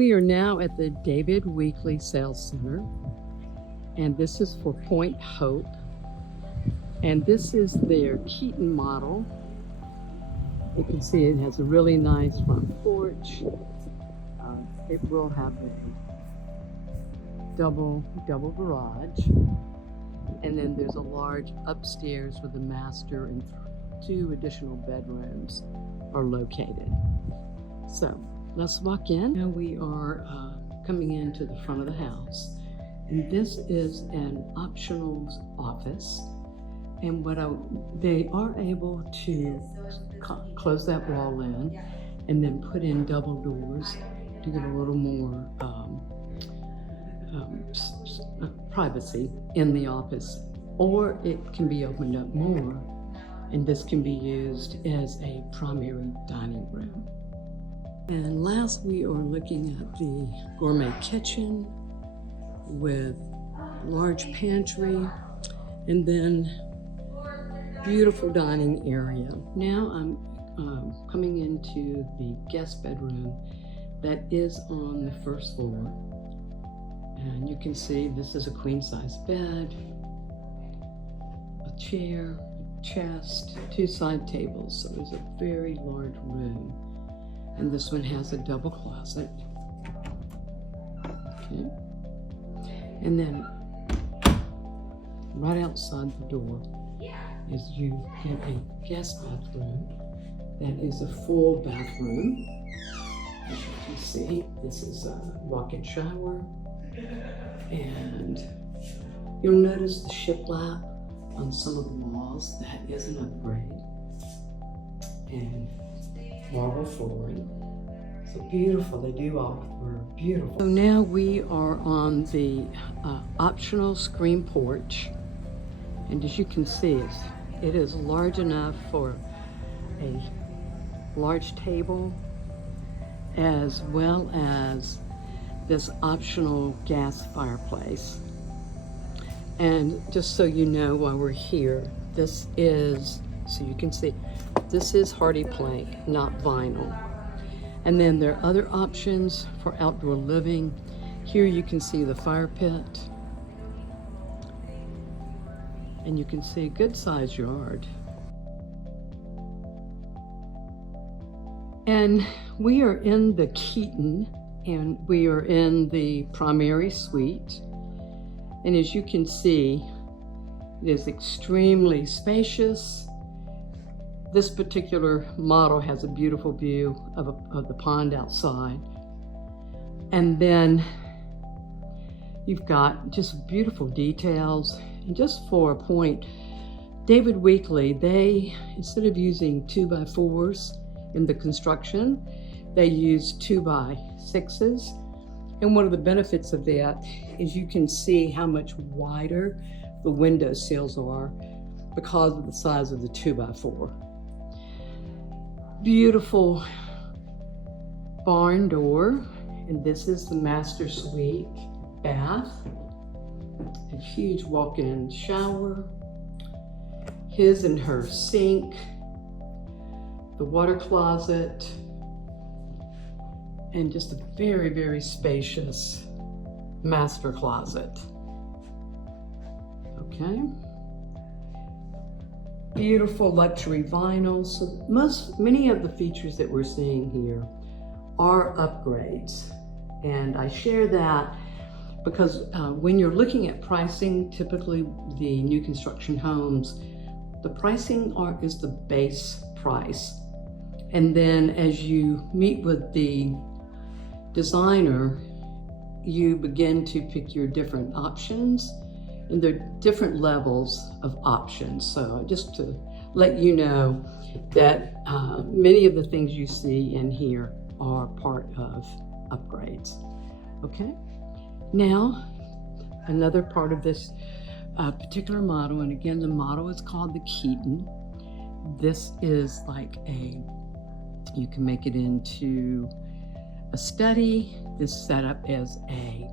We are now at the David Weekley Sales Center, and this is for Pointe Hope, and this is their Keaton model. You can see it has a really nice front porch. It will have a double garage, and then there's a large upstairs with a master and 2 additional bedrooms are located. So let's walk in. Now we are coming into the front of the house, and this is an optional office. And they are able to close that wall in and then put in double doors to get a little more privacy in the office, or it can be opened up more, and this can be used as a primary dining room. And last, we are looking at the gourmet kitchen with large pantry and then beautiful dining area. Now I'm coming into the guest bedroom that is on the first floor. And you can see this is a queen size bed, a chair, chest, 2 side tables. So it's a very large room. And this one has a double closet. Okay. And then right outside the door is you have a guest bathroom that is a full bathroom. As you can see, this is a walk-in shower. And you'll notice the shiplap on some of the walls. That is an upgrade. And marble flooring. So beautiful. They do offer beautiful. So now we are on the optional screen porch. And as you can see, it is large enough for a large table, as well as this optional gas fireplace. And just so you know, while we're here, this is, so you can see, this is hardy plank, not vinyl. And then there are other options for outdoor living. Here you can see the fire pit, and you can see a good sized yard. And we are in the Keaton, and we are in the primary suite. And as you can see, it is extremely spacious. This particular model has a beautiful view of the pond outside. And then you've got just beautiful details. And just for a point, David Weekley, they, instead of using 2x4s in the construction, they use 2x6s. And one of the benefits of that is you can see how much wider the window sills are because of the size of the 2x4. Beautiful barn door, and this is the master suite bath. A huge walk-in shower, his and her sink, the water closet, and just a very, very spacious master closet. Okay. Beautiful luxury vinyl. So many of the features that we're seeing here are upgrades. And I share that because when you're looking at pricing, typically the new construction homes, the pricing is the base price. And then as you meet with the designer, you begin to pick your different options, and there are different levels of options. So just to let you know that many of the things you see in here are part of upgrades. Okay, now another part of this particular model, and again, the model is called the Keaton. This is like you can make it into a study. This set up as a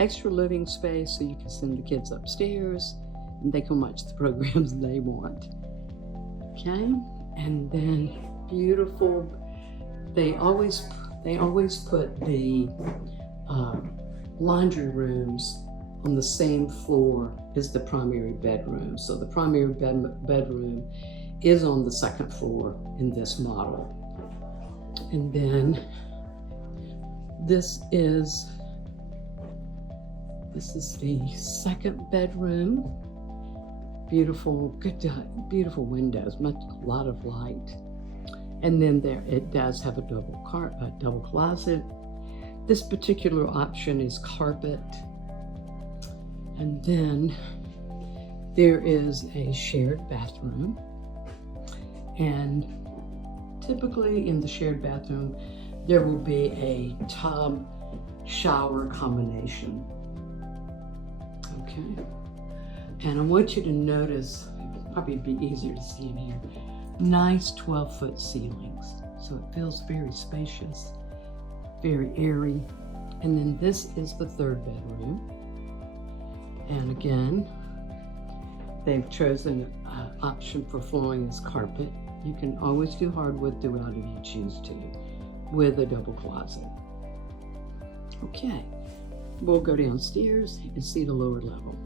extra living space, so you can send the kids upstairs and they can watch the programs they want. Okay, and then beautiful, they always they always put the laundry rooms on the same floor as the primary bedroom. So the primary bedroom is on the second floor in this model. And then this is the second bedroom. Beautiful, beautiful windows, a lot of light. And then it does have a double closet. This particular option is carpet. And then there is a shared bathroom. And typically in the shared bathroom, there will be a tub shower combination. Okay. And I want you to notice, it'll probably be easier to see in here, nice 12-foot ceilings. So it feels very spacious, very airy. And then this is the third bedroom. And again, they've chosen an option for flooring as carpet. You can always do hardwood throughout if you choose to, with a double closet. Okay, we'll go downstairs and see the lower level.